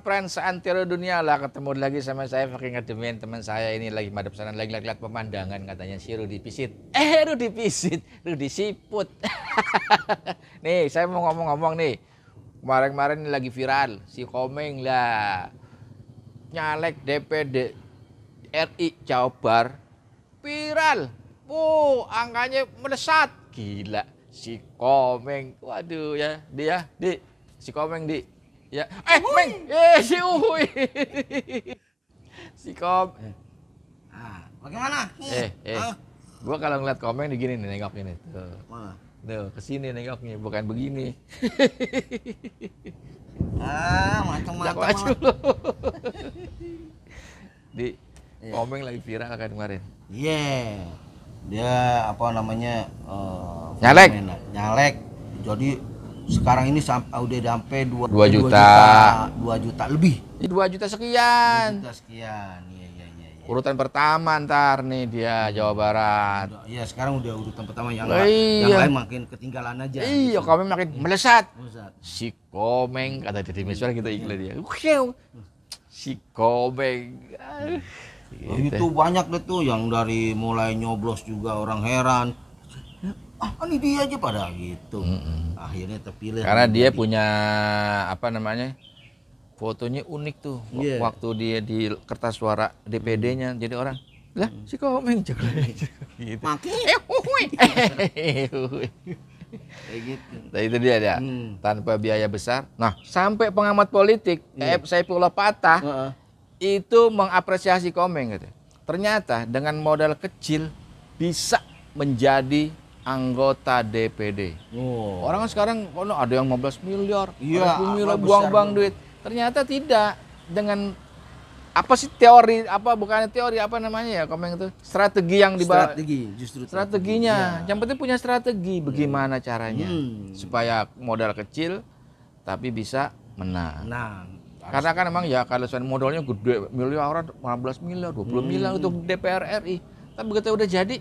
Pran seantero dunia lah, ketemu lagi sama saya Fakih Ngademin. Teman saya ini lagi madep sana, lagi lihat pemandangan, katanya si Rudi Pisit. Rudi Pisit, Rudi Siput. Nih, saya mau ngomong-ngomong nih. Kemarin-kemarin lagi viral, si Komeng lah nyalek DPD RI Jabar viral. Angkanya melesat. Gila, si Komeng. Waduh ya, si Komeng ya, Meng, si Uhuy. Si Bagaimana? Gua kalau ngeliat Komeng begini nih nengoknya nih. Tuh. Mana? Tuh, kesini nengoknya, bukan begini. Macam-macam. Komeng lagi viral kan kemarin. Iya. Dia apa namanya? Nyalek. Jadi sekarang ini udah sampai 2 juta lebih. 2 juta sekian. 2 juta sekian. Iya. Urutan pertama ntar nih dia Jawa Barat. Iya, sekarang udah urutan pertama, yang lain makin ketinggalan aja. Iya, gitu. Komeng makin melesat. Si Komeng, kata Deddy Miswar gitu iklan dia. Si Komeng. Itu banyak deh tuh yang dari mulai nyoblos juga orang heran. Ini dia aja pada gitu. Akhirnya terpilih. Karena dia punya apa namanya? Fotonya unik tuh. Waktu dia di kertas suara DPD-nya, jadi orang, lah si Komeng gitu. Makin. Kayak gitu. Nah, itu dia tanpa biaya besar. Nah, sampai pengamat politik Saifullah Patah itu mengapresiasi Komeng gitu. Ternyata dengan modal kecil bisa menjadi anggota DPD. Orang kan sekarang ada yang 15 miliar, 20 miliar buang-buang duit. Ternyata tidak. Dengan apa sih teori, bukannya teori, apa namanya ya Komeng itu? Strategi yang dibawa. Strateginya. Yang penting punya strategi, bagaimana caranya supaya modal kecil tapi bisa menang. Karena kan emang ya kalau modalnya gede, miliaran, 15 miliar, 20 miliar untuk DPR RI. Tapi begitu udah jadi,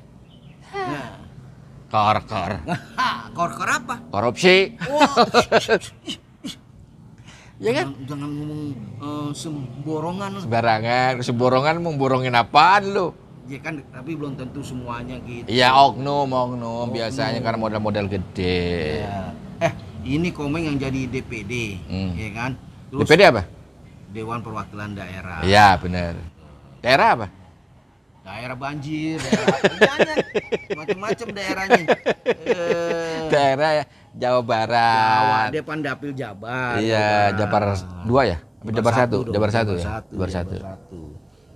Kor apa? Korupsi. Ya kan? Jangan ngomong semborongan. Semborongan mau borongin apaan lu? Ya kan, tapi belum tentu semuanya gitu. Iya, oknum biasanya karena modal-modal gede. Ya. Ini Komeng yang jadi DPD, ya kan? Terus DPD apa? Dewan Perwakilan Daerah. Iya, benar. Daerah apa? Daerah banjir, macam-macam daerahnya. Daerah Jawa Barat. Dia Pandapil Jabar. Iya, Jabar 2 ya? Jabar 1. Jabar 1.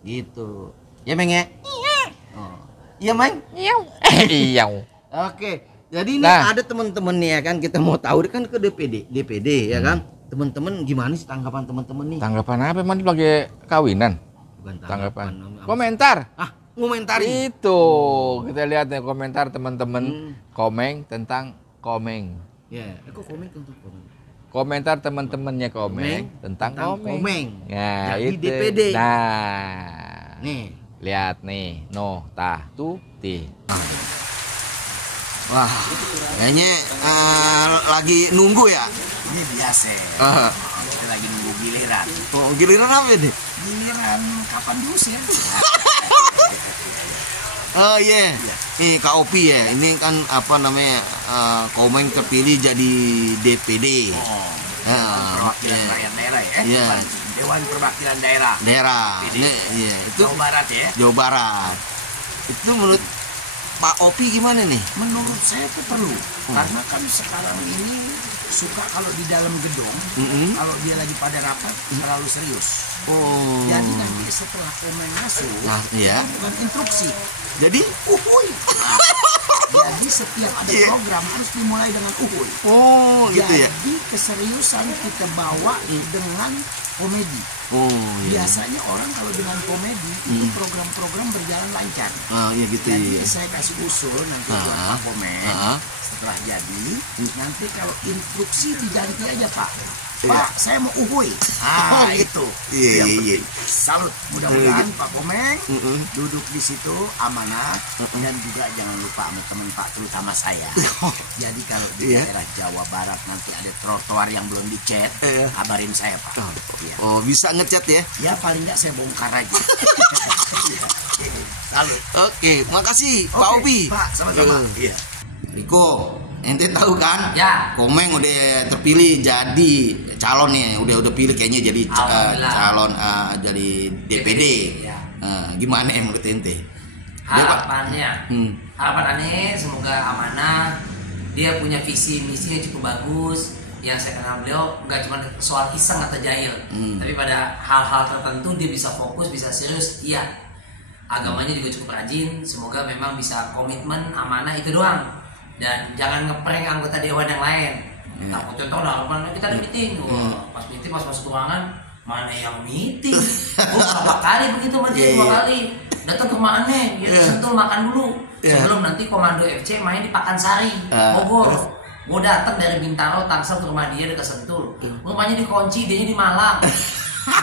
Gitu. Ya, Meng ya? Iya, Meng? Iya. Oke. Jadi ini ada teman-teman nih ya kan, kita mau tahu kan ke DPD ya kan. Teman-teman gimana sih tanggapan teman-teman nih? Tanggapan apa? Emang pakai kawinan? Bukan tanggapan. Komentar. Ngomentari. Itu. Kita lihat nih komentar teman-teman Komeng tentang Komeng. Ya, kok Komeng tentang Komeng? Komentar teman-temannya Komeng tentang Komeng. Nah, jadi itu. DPD. Nah. Nih, lihat nih. Ti. Wah, kayaknya lagi nunggu ya? Ini biasa. Kita lagi nunggu giliran. Giliran apa nih? Giliran kapan diusir? Kak Opi ya. Ini kan apa namanya, Komeng terpilih jadi DPD. Perwakilan rakyat daerah ya? Dewan Perwakilan Daerah. Itu Jawa Barat ya? Jawa Barat. Itu menurut Pak Opi gimana nih? Menurut saya itu perlu. Karena kan sekarang ini suka kalau di dalam gedung, kalau dia lagi pada rapat terlalu serius. Jadi nanti setelah Komeng masuk, bukan instruksi. Jadi jadi setiap ada program harus dimulai dengan uhuy. Gitu ya. Jadi keseriusan kita bawa dengan komedi. Biasanya orang kalau dengan komedi itu program-program berjalan lancar. Iya gitu. Jadi saya kasih usul nanti buat Pak Komeng. Setelah jadi, nanti kalau instruksi diganti aja Pak. Pak, saya mau uhuy. Itu. Iya. Salut. Mudah-mudahan Pak Komeng duduk di situ amanah dan juga jangan lupa sama teman Pak, terutama saya. Jadi kalau di daerah Jawa Barat nanti ada trotoar yang belum dicat, kabarin saya Pak. Oh, bisa ngecat ya? Ya paling nggak saya bongkar aja. Salut. Oke, makasih Pak Obi. Pak, sama-sama. Iya. Riko, ente tahu kan? Ya. Komeng udah terpilih jadi calon nih, udah pilih kayaknya jadi calon jadi DPD. Ya. Gimana menurut ente? Harapannya, harapan aneh semoga amanah. Dia punya visi misi yang cukup bagus. Yang saya kenal beliau nggak cuma soal iseng atau jahil, tapi pada hal-hal tertentu dia bisa fokus, bisa serius. Iya. Agamanya juga cukup rajin. Semoga memang bisa komitmen, amanah itu doang. Dan jangan ngeprank anggota dewan yang lain. Takut contoh harapan kita ada meeting, pas meeting pas masuk ruangan mana yang meeting? Berapa kali begitu sama dia 2 kali. Datang ke mana? Ya Sentul makan dulu. Sebelum nanti komando FC main di Pakansari, Bogor. Gue datang dari Bintaro, Tangsel ke rumah dia ke Sentul. Rumahnya dikunci, dia di Malang.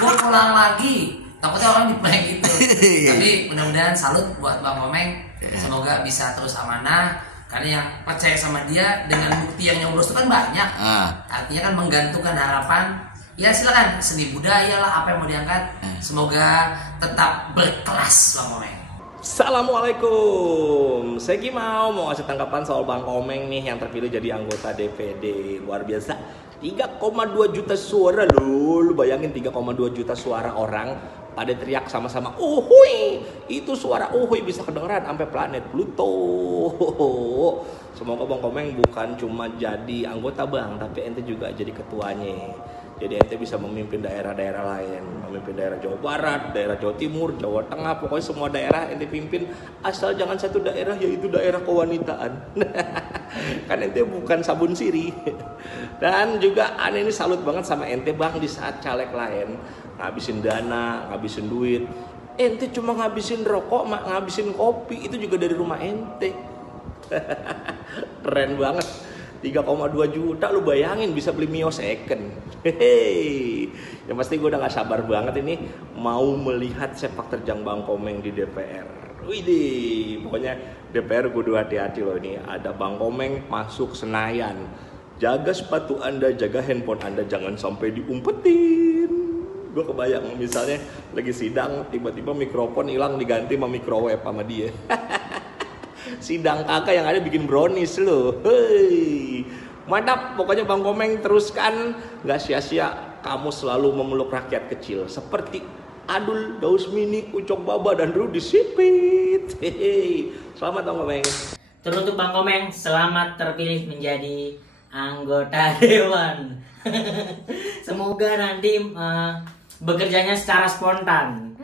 Gue pulang lagi. Takutnya orang di-prank gitu. Tapi mudah-mudahan salut buat Bang Komeng. Semoga bisa terus amanah. Karena yang percaya sama dia dengan bukti yang nyoblos itu kan banyak. Artinya kan menggantungkan harapan. Ya silakan, seni budaya lah, apa yang mau diangkat. Semoga tetap berkelas Bang Komeng. Assalamualaikum. Saya mau ngasih tanggapan soal Bang Komeng nih yang terpilih jadi anggota DPD. Luar biasa. 3,2 juta suara loh. Lu bayangin 3,2 juta suara orang pada teriak sama-sama uhuy. Itu suara uhuy bisa kedengeran sampai planet Pluto. Semoga Bang Komeng bukan cuma jadi anggota Bang, tapi ente juga jadi ketuanya. Jadi ente bisa memimpin daerah-daerah lain, memimpin daerah Jawa Barat, daerah Jawa Timur, Jawa Tengah, pokoknya semua daerah ente pimpin, asal jangan satu daerah yaitu daerah kewanitaan. Kan ente bukan sabun siri. Dan juga aneh ini salut banget sama ente Bang, di saat caleg lain ngabisin dana, ngabisin duit, ente cuma ngabisin rokok, ngabisin kopi, itu juga dari rumah ente. Keren banget. 3,2 juta lu bayangin bisa beli Mio second. Hehehe. Yang pasti gue udah gak sabar banget ini mau melihat sepak terjang Bang Komeng di DPR. Widih, pokoknya DPR gue udah hati-hati loh ini. Ada Bang Komeng masuk Senayan. Jaga sepatu Anda, jaga handphone Anda, jangan sampai diumpetin. Gue kebayang misalnya lagi sidang, tiba-tiba mikrofon hilang diganti sama microwave sama dia. Sidang kakak yang ada bikin brownies loh. Hei, mantap. Pokoknya Bang Komeng teruskan, nggak sia-sia kamu selalu memeluk rakyat kecil seperti Adul, Daus Mini, Ucok Baba dan Rudy Sipit. Hei, selamat Bang Komeng. Teruntuk Bang Komeng, selamat terpilih menjadi anggota dewan. Semoga nanti bekerjanya secara spontan.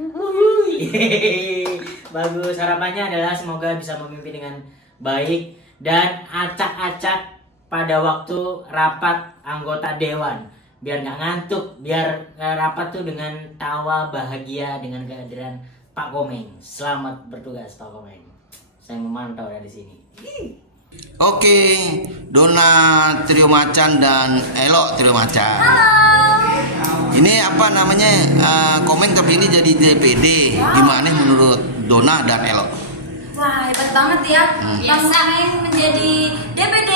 Bagus, harapannya adalah semoga bisa memimpin dengan baik dan acak-acak pada waktu rapat anggota dewan, biar nggak ngantuk, biar rapat tuh dengan tawa bahagia dengan kehadiran Pak Komeng. Selamat bertugas Pak Komeng. Saya memantau dari sini. Oke, Dona Trio Macan dan Elo Trio Macan. Ini apa namanya, Komeng terpilih jadi DPD. Gimana menurut Dona dan Elo? Wah, hebat banget ya. Bang Komeng menjadi DPD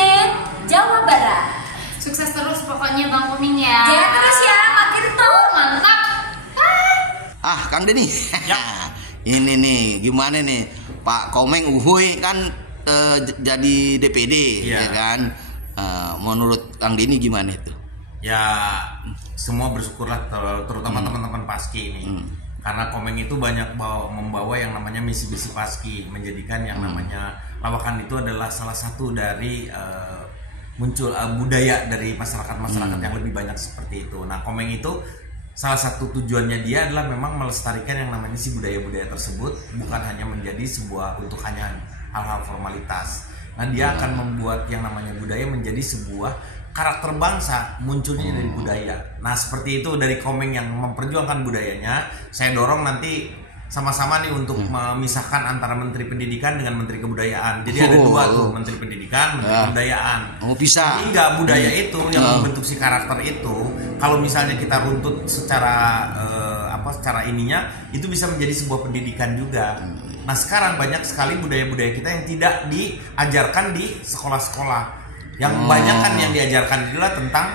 Jawa Barat. Sukses terus pokoknya Bang Komeng ya. Jaya terus ya, makin tuh mantap. Kang Denny. Ini nih, gimana nih Pak Komeng uhuy kan jadi DPD, ya kan? Menurut Kang Denny gimana itu? Ya semua bersyukurlah, terutama teman-teman Paski ini, karena Komeng itu banyak membawa yang namanya misi-misi Paski, menjadikan yang namanya lawakan itu adalah salah satu dari muncul budaya dari masyarakat yang lebih banyak seperti itu. Nah, Komeng itu salah satu tujuannya dia adalah memang melestarikan yang namanya si budaya-budaya tersebut, bukan hanya menjadi sebuah untuk hanya hal-hal formalitas. Nah, dia akan membuat yang namanya budaya menjadi sebuah karakter bangsa munculnya dari budaya. Nah seperti itu, dari Komeng yang memperjuangkan budayanya, saya dorong nanti sama-sama nih untuk memisahkan antara Menteri Pendidikan dengan Menteri Kebudayaan. Jadi ada dua tuh, Menteri Pendidikan, Menteri Kebudayaan. Bisa. Sehingga budaya itu yang membentuk si karakter itu, kalau misalnya kita runtut secara secara ininya, itu bisa menjadi sebuah pendidikan juga. Nah sekarang banyak sekali budaya-budaya kita yang tidak diajarkan di sekolah-sekolah. Yang banyak kan yang diajarkan adalah tentang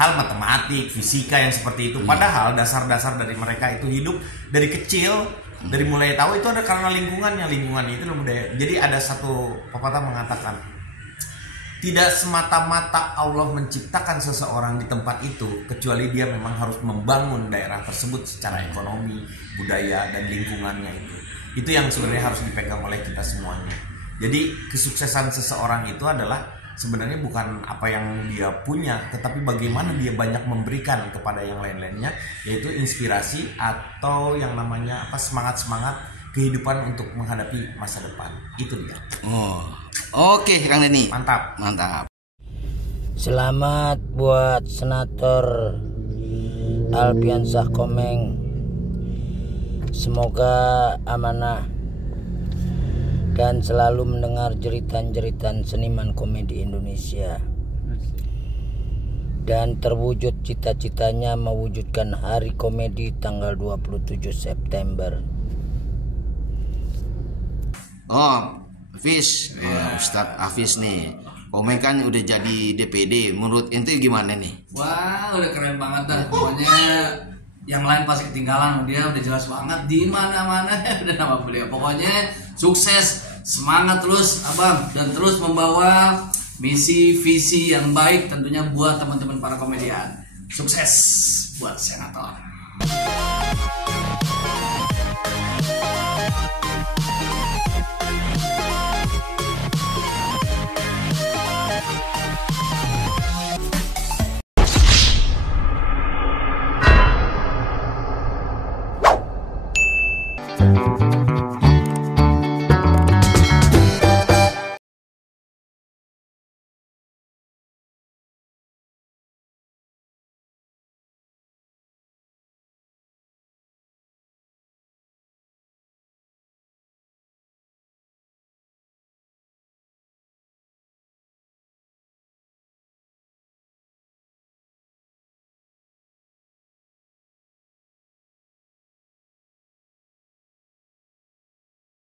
hal matematik, fisika yang seperti itu. Padahal dasar-dasar dari mereka itu hidup dari kecil, dari mulai tahu itu ada karena lingkungan itu budaya. Jadi ada satu pepatah mengatakan, tidak semata-mata Allah menciptakan seseorang di tempat itu kecuali dia memang harus membangun daerah tersebut secara ekonomi, budaya, dan lingkungannya itu. Itu yang sebenarnya harus dipegang oleh kita semuanya. Jadi kesuksesan seseorang itu adalah sebenarnya bukan apa yang dia punya, tetapi bagaimana dia banyak memberikan kepada yang lain-lainnya, yaitu inspirasi atau yang namanya semangat-semangat kehidupan untuk menghadapi masa depan. Itu dia. Oke, Kang Denny. Mantap. Selamat buat Senator Alfiansyah Komeng. Semoga amanah dan selalu mendengar jeritan-jeritan seniman komedi Indonesia, dan terwujud cita-citanya mewujudkan Hari Komedi tanggal 27 September. Hafiz, Ustadz Hafiz nih, Komeng kan udah jadi DPD, menurut ente gimana nih? Wah, udah keren banget dah. Pokoknya yang lain pasti ketinggalan, dia udah jelas banget di mana-mana udah nama beliau. Pokoknya sukses, semangat terus abang, dan terus membawa misi visi yang baik tentunya buat teman-teman para komedian. Sukses buat Senator.